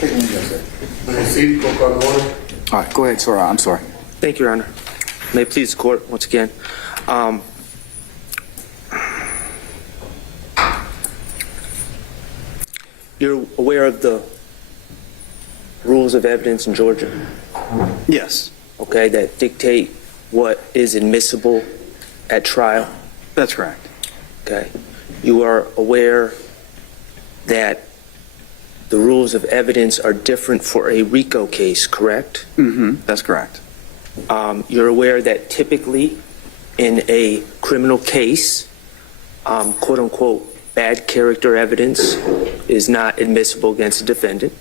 Proceed, court order. All right, go ahead, sir. I'm sorry. Thank you, Your Honor. May it please the court once again. You're aware of the rules of evidence in Georgia? Yes, Okay, that dictate what is admissible at trial? that's correct. Okay. You are aware that the rules of evidence are different for a RICO case, correct? That's correct. You're aware that typically in a criminal case, quote unquote, bad character evidence is not admissible against a defendant.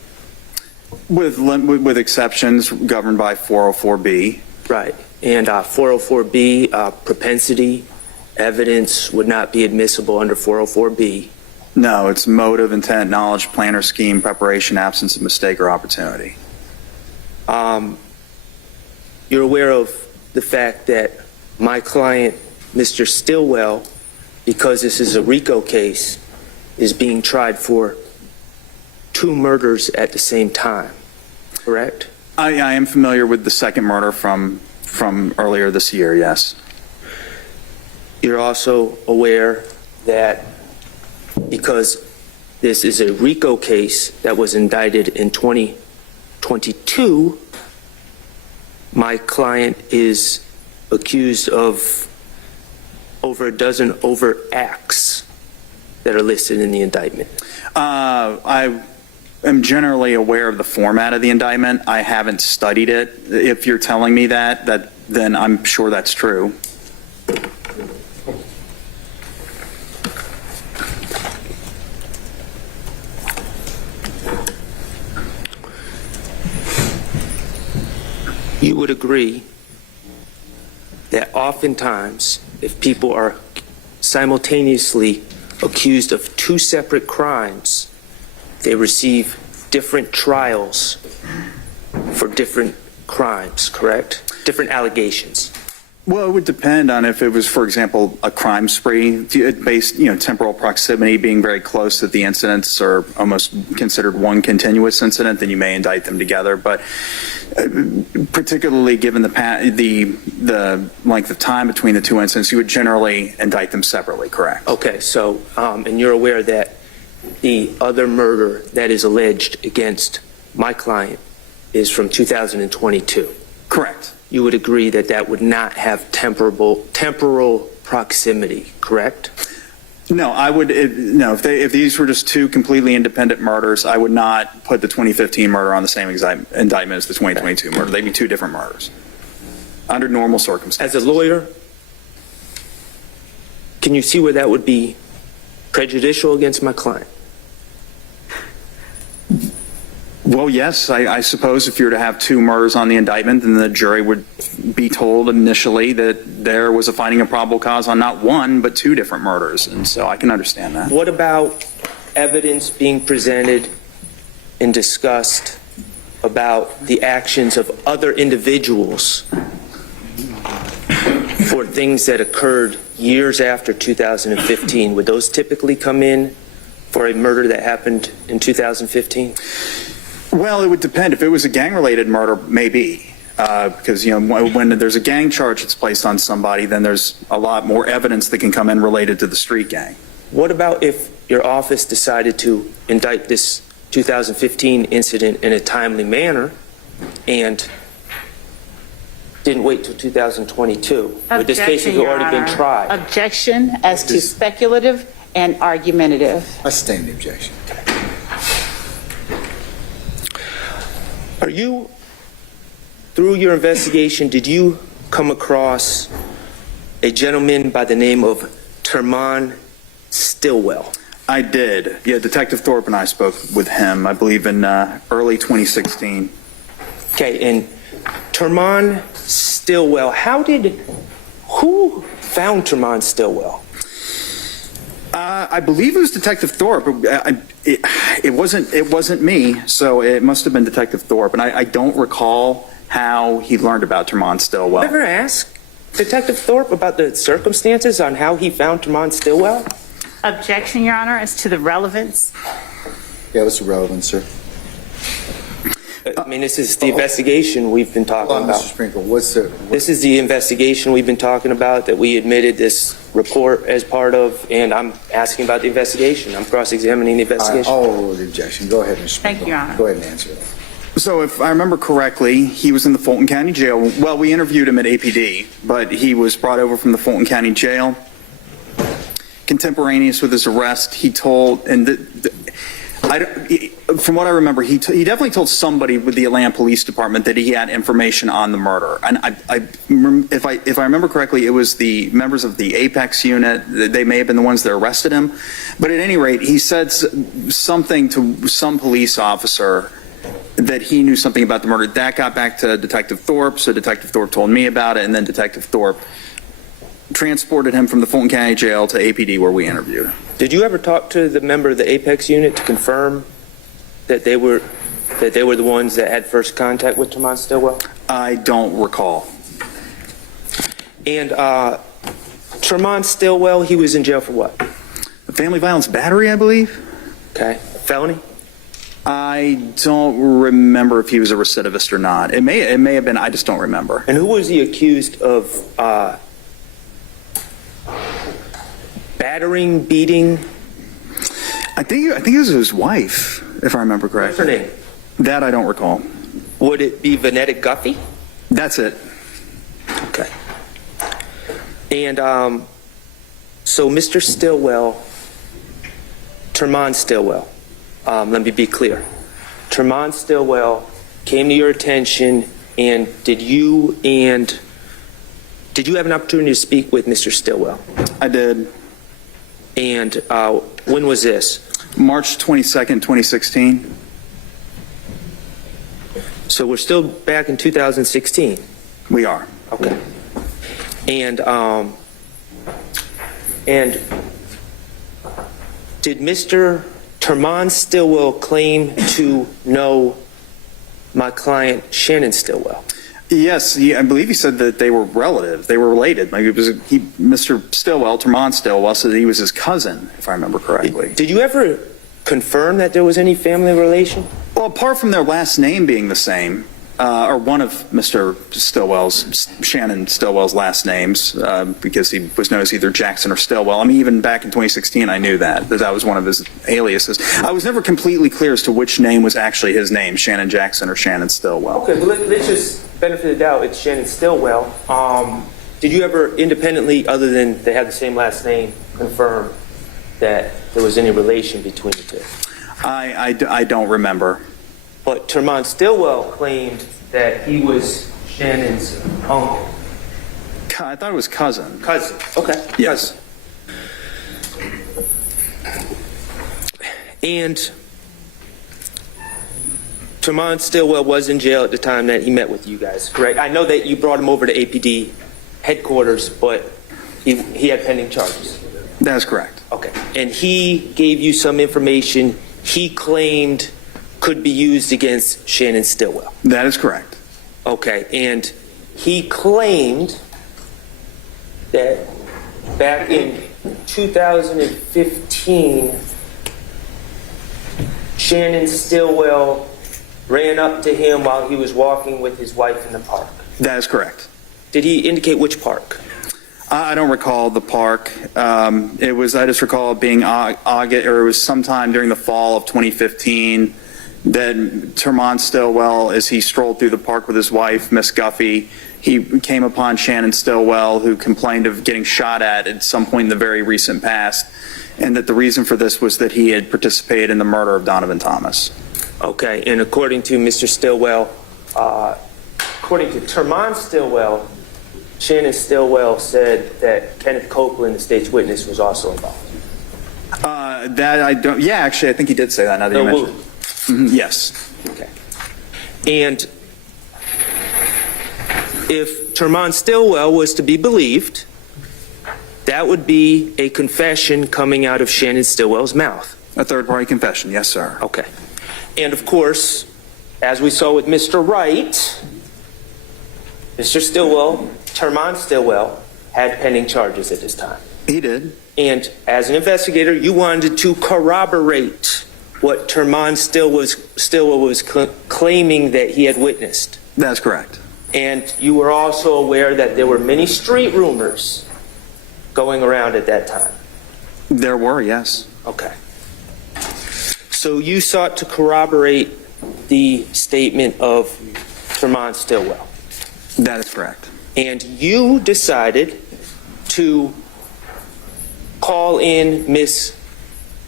With exceptions governed by 404B. Right. And 404B, propensity evidence would not be admissible under 404B. No, it's motive, intent, knowledge, plan or scheme, preparation, absence of mistake or opportunity. You're aware of the fact that my client, Mr. Stillwell, because this is a RICO case, is being tried for 2 murders at the same time, correct? I am familiar with the second murder from earlier this year, yes. You're also aware that because this is a RICO case that was indicted in 2022, my client is accused of over a dozen overt acts that are listed in the indictment. I am generally aware of the format of the indictment. I haven't studied it. If you're telling me that then I'm sure that's true. You would agree that oftentimes if people are simultaneously accused of 2 separate crimes, they receive different trials for different crimes, correct? Different allegations. Well, it would depend on if it was, for example, a crime spree based, temporal proximity being very close, that the incidents are almost considered one continuous incident, then you may indict them together. But particularly given the length of time between the 2 incidents, you would generally indict them separately, correct? Okay, so, and you're aware that the other murder that is alleged against my client is from 2022? Correct. You would agree that that would not have temporal proximity, correct? No, I would. No, if these were just 2 completely independent murders, I would not put the 2015 murder on the same indictment as the 2022 murder. They'd be 2 different murders under normal circumstances. As a lawyer, can you see where that would be prejudicial against my client? Well, yes, I suppose if you were to have 2 murders on the indictment, then the jury would be told initially that there was a finding of probable cause on not 1, but 2 different murders. And so I can understand that. What about evidence being presented and discussed about the actions of other individuals for things that occurred years after 2015? Would those typically come in for a murder that happened in 2015? Well, it would depend. If it was a gang-related murder, maybe. Because, when there's a gang charge that's placed on somebody, then there's a lot more evidence that can come in related to the street gang. What about if your office decided to indict this 2015 incident in a timely manner and didn't wait till 2022? Would this case have already been tried? Objection as to speculative and argumentative. I sustain the objection. Are you, through your investigation, did you come across a gentleman by the name of Turman Stillwell? I did. Yeah, Detective Thorpe and I spoke with him, I believe, in early 2016. Okay, and Turman Stillwell, who found Turman Stillwell? I believe it was Detective Thorpe. It wasn't me, so it must have been Detective Thorpe. And I don't recall how he learned about Turman Stillwell. Ever ask Detective Thorpe about the circumstances on how he found Turman Stillwell? Objection, Your Honor, as to the relevance. Yeah, what's the relevance, sir? mean, this is the investigation we've been talking Hold on, about. Mr. Sprinkle, what's the, This is the investigation we've been talking about that we admitted this report as part of, and I'm asking about the investigation. I'm cross-examining the investigation. I'll rule the objection. Go ahead, Mr. Sprinkle. Thank you, Your Honor. Go ahead and answer that. So if I remember correctly, he was in the Fulton County Jail. Well, we interviewed him at APD, but he was brought over from the Fulton County Jail. Contemporaneous with his arrest, he told, from what I remember, he definitely told somebody with the Atlanta Police Department that he had information on the murder. And if I remember correctly, it was the members of the Apex unit. They may have been the ones that arrested him. But at any rate, he said something to some police officer that he knew something about the murder. That got back to Detective Thorpe, so Detective Thorpe told me about it, and then Detective Thorpe transported him from the Fulton County Jail to APD where we interviewed. Did you ever talk to the member of the Apex unit to confirm that they were the ones that had first contact with Turman Stillwell? I don't recall. And Turman Stillwell, he was in jail for what? Family violence battery, I believe? Okay. Felony? I don't remember if he was a recidivist or not. It may have been, I just don't remember. And who was he accused of battering, beating? I think it was his wife, if I remember What's correctly. her name? That I don't recall. Would it be Venetta Guffey? That's it. Okay. And so Mr. Stillwell, Turman Stillwell, let me be clear. Turman Stillwell came to your attention, and did you have an opportunity to speak with Mr. Stillwell? I did. And when was this? March 22nd, 2016. So we're still back in 2016. We are. Okay. And did Mr. Turman Stillwell claim to know my client Shannon Stillwell? Yes, I believe he said that they were relatives. They were related. Like Mr. Stillwell, Turman Stillwell, said that he was his cousin, if I remember correctly. Did you ever confirm that there was any family relation? Well, apart from their last name being the same, or one of Mr. Stillwell's, Shannon Stillwell's last names, because he was known as either Jackson or Stillwell. I mean, even back in 2016, I knew that was one of his aliases. I was never completely clear as to which name was actually his name, Shannon Jackson or Shannon Stillwell. Okay, well, let's just benefit of the doubt, it's Shannon Stillwell. Did you ever independently, other than they had the same last name, confirm that there was any relation between the two? I don't remember. But Turman Stillwell claimed that he was Shannon's uncle. I thought it was cousin. Cousin. Okay. Yes. Cousin. And Turman Stillwell was in jail at the time that he met with you guys, correct? I know that you brought him over to APD headquarters, but he had pending charges. That is correct. Okay. And he gave you some information he claimed could be used against Shannon Stillwell. That is correct. Okay. And he claimed that back in 2015, Shannon Stillwell ran up to him while he was walking with his wife in the park. That is correct. Did he indicate which park? I don't recall the park. I just recall it being August, or it was sometime during the fall of 2015 that Turman Stillwell, as he strolled through the park with his wife, Miss Guffey, he came upon Shannon Stillwell, who complained of getting shot at some point in the very recent past, and that the reason for this was that he had participated in the murder of Donovan Thomas. Okay, and according to Mr. Stillwell, according to Turman Stillwell, Shannon Stillwell said that Kenneth Copeland, the state's witness, was also involved. That I don't. Yeah, actually, I think he did say that. Now that you mentioned. Yes. Okay. And if Turman Stillwell was to be believed, that would be a confession coming out of Shannon Stillwell's mouth. A third-party confession. Yes, sir. Okay. And of course, as we saw with Mr. Wright, Mr. Stillwell, Turman Stillwell, had pending charges at this time. He did. And as an investigator, you wanted to corroborate what Turman Stillwell was claiming that he had witnessed. That's correct. And you were also aware that there were many street rumors going around at that time. There were, yes. Okay. So you sought to corroborate the statement of Turman Stillwell. That is correct. And you decided to call in Miss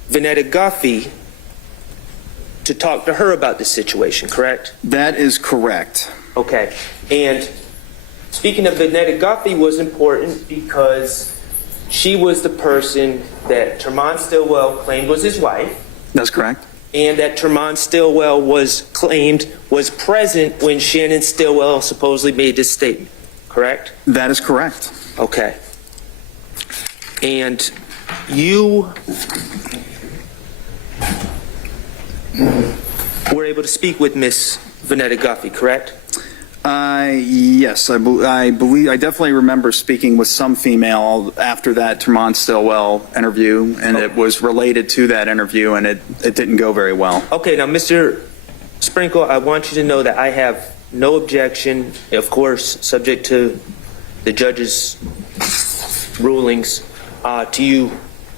Venetta Guffey to talk to her about the situation, correct? That is correct. Okay. And speaking of Venetta Guffey was important because she was the person that Turman Stillwell claimed was his wife, That's correct. and that Turman Stillwell was claimed was present when Shannon Stillwell supposedly made this statement, correct? That is correct. Okay. And you were able to speak with Miss Venetta Guffey, correct? Yes, I believe, I definitely remember speaking with some female after that Turman Stillwell interview, and it was related to that interview, and it didn't go very well. Okay, now, Mr. Sprinkle, I want you to know that I have no objection, of course, subject to the judge's rulings, to you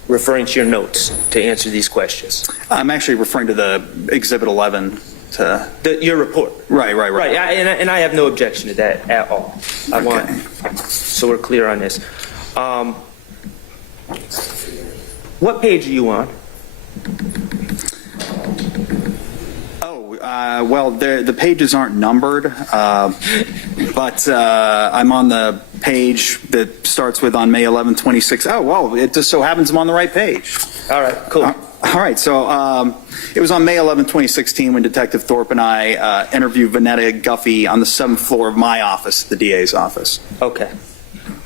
referring to your notes to answer these questions. I'm actually referring to the Exhibit 11 to... Your report. Right. Right, and I have no objection to that at all. I Okay. want, so we're clear on this. What page are you on? Well, the pages aren't numbered, but I'm on the page that starts with on May 11, 26. Oh, well, it just so happens I'm on the right page. All right, cool. All right, so it was on May 11, 2016 when Detective Thorpe and I interviewed Venetta Guffey on the 7th floor of my office, the DA's office. Okay.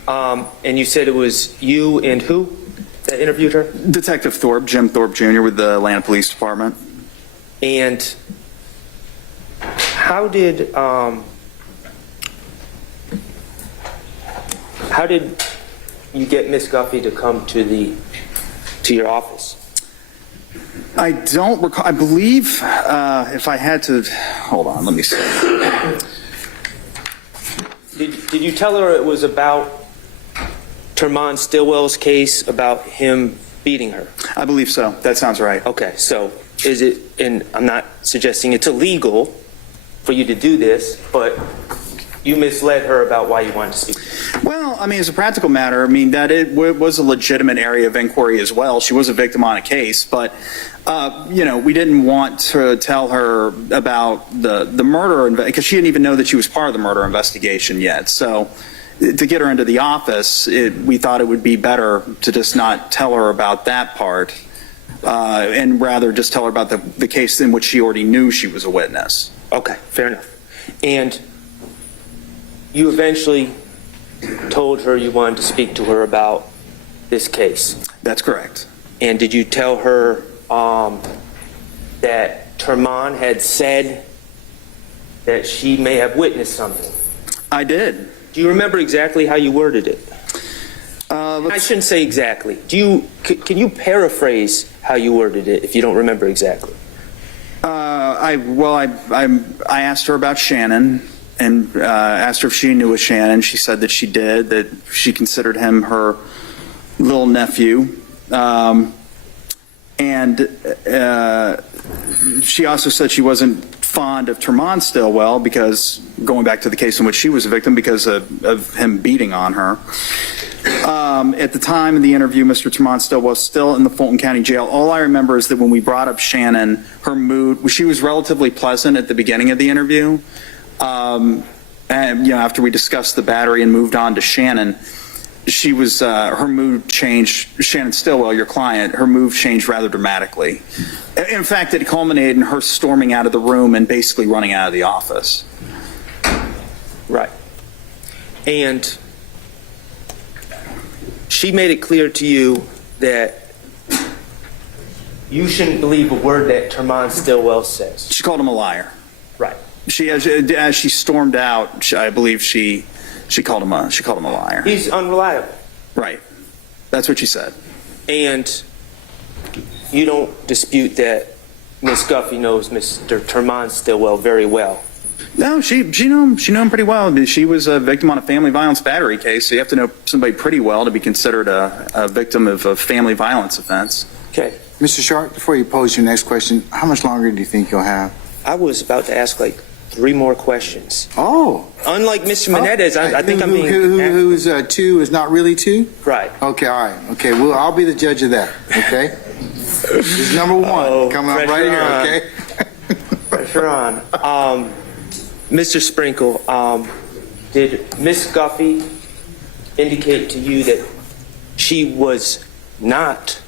And you said it was you and who that interviewed her? Detective Thorpe, Jim Thorpe Jr. with the Atlanta Police Department. And how did you get Miss Guffey to come to your office? I don't recall. I believe if I had to, hold on, let me see. Did you tell her it was about Turman Stillwell's case, about him beating her? I believe so. That sounds right. Okay, so is it, and I'm not suggesting it's illegal for you to do this, but you misled her about why you wanted to speak. Well, I mean, as a practical matter, I mean, that it was a legitimate area of inquiry as well. She was a victim on a case, but, we didn't want to tell her about the murder, because she didn't even know that she was part of the murder investigation yet. So to get her into the office, we thought it would be better to just not tell her about that part, and rather just tell her about the case in which she already knew she was a witness. Okay, fair enough. And you eventually told her you wanted to speak to her about this case. That's correct. And did you tell her that Turman had said that she may have witnessed something? I did. Do you remember exactly how you worded it? I shouldn't say exactly. Can you paraphrase how you worded it if you don't remember exactly? I asked her about Shannon and asked her if she knew of Shannon. She said that she did, that she considered him her little nephew. And she also said she wasn't fond of Turman Stillwell because, going back to the case in which she was a victim, because of him beating on her. At the time of the interview, Mr. Turman Stillwell was still in the Fulton County Jail. All I remember is that when we brought up Shannon, her mood, she was relatively pleasant at the beginning of the interview. And, after we discussed the battery and moved on to Shannon, she was, her mood changed. Shannon Stillwell, your client, her mood changed rather dramatically. In fact, it culminated in her storming out of the room and basically running out of the office. Right. And she made it clear to you that you shouldn't believe a word that Turman Stillwell says. She called him a liar. Right. She, as she stormed out, I believe she called him a liar. He's unreliable. Right. That's what she said. And you don't dispute that Ms. Guffey knows Mr. Turman Stillwell very well. No, she knew him pretty well. I mean, she was a victim on a family violence battery case, so you have to know somebody pretty well to be considered a victim of a family violence offense. Okay. Mr. Sharp, before you pose your next question, how much longer do you think you'll have? I was about to ask like 3 more questions. Oh. Unlike Mr. Menendez, I think I'm being... Who's 2 is not really 2? Right. Okay, all right. Okay, well, I'll be the judge of that, okay? This is number 1 coming up right here, okay? Pressure on. Mr. Sprinkle, did Ms. Guffey indicate to you that she was not...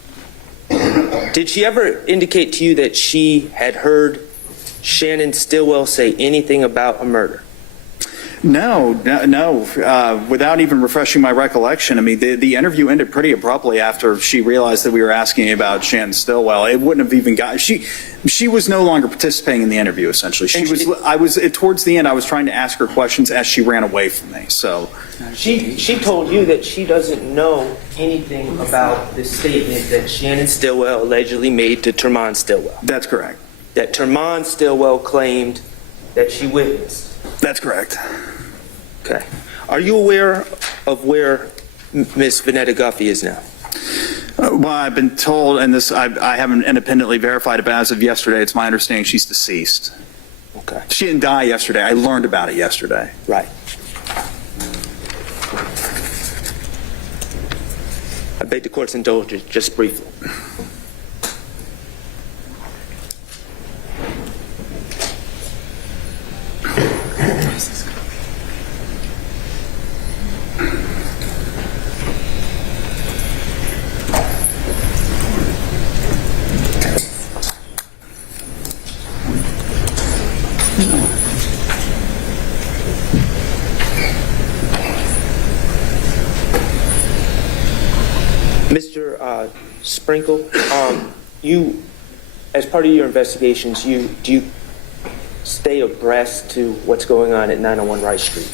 Did she ever indicate to you that she had heard Shannon Stillwell say anything about a murder? No. Without even refreshing my recollection, I mean, the interview ended pretty abruptly after she realized that we were asking about Shannon Stillwell. It wouldn't have even got, she was no longer participating in the interview, essentially. Towards the end, I was trying to ask her questions as she ran away from me, so. She told you that she doesn't know anything about the statement that Shannon Stillwell allegedly made to Turman Stillwell. That's correct. That Turman Stillwell claimed that she witnessed. That's correct. Okay. Are you aware of where Ms. Venetta Guffey is now? Well, I've been told, and this I haven't independently verified it, but as of yesterday, it's my understanding she's deceased. Okay. She didn't die yesterday. I learned about it yesterday. Right. I beg the court's indulgence just briefly. Mr. Sprinkle, you, as part of your investigations, do you stay abreast to what's going on at 901 Rice Street?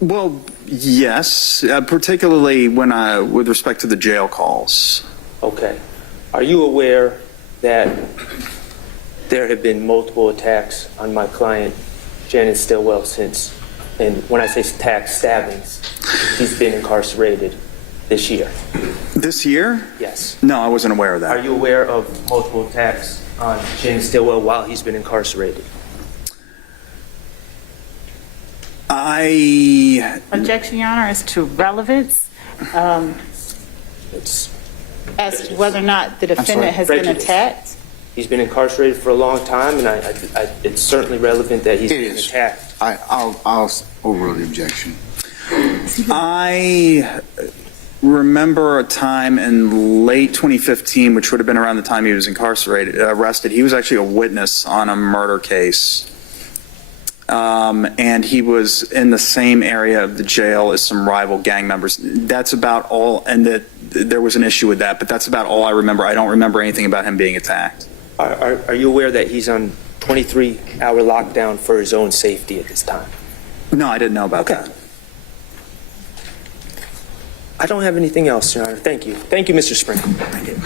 Well, yes, particularly with respect to the jail calls. Okay. Are you aware that there have been multiple attacks on my client, Shannon Stillwell, since, and when I say attacks, stabbings, he's been incarcerated this year? This year? Yes. No, I wasn't aware of that. Are you aware of multiple attacks on Shannon Stillwell while he's been incarcerated? Objection, Your Honor, as to relevance, as to whether or not the defendant has been attacked. He's been incarcerated for a long time, and it's certainly relevant that he's been attacked. I'll overrule the objection. I remember a time in late 2015, which would have been around the time he was arrested. He was actually a witness on a murder case. And he was in the same area of the jail as some rival gang members. That's about all, and that there was an issue with that, but that's about all I remember. I don't remember anything about him being attacked. Are you aware that he's on 23-hour lockdown for his own safety at this time? No, I didn't know about that. I don't have anything else, Your Honor. Thank you. Thank you, Mr. Sprinkle. Thank you.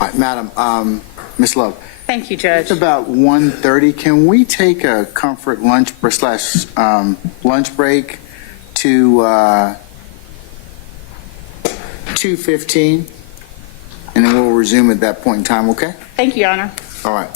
All right, Madam, Ms. Love. Thank you, Judge. It's about 1:30. Can we take a comfort lunch lunch break to 2:15, and then we'll resume at that point in time, okay? Thank you, Your Honor. All right.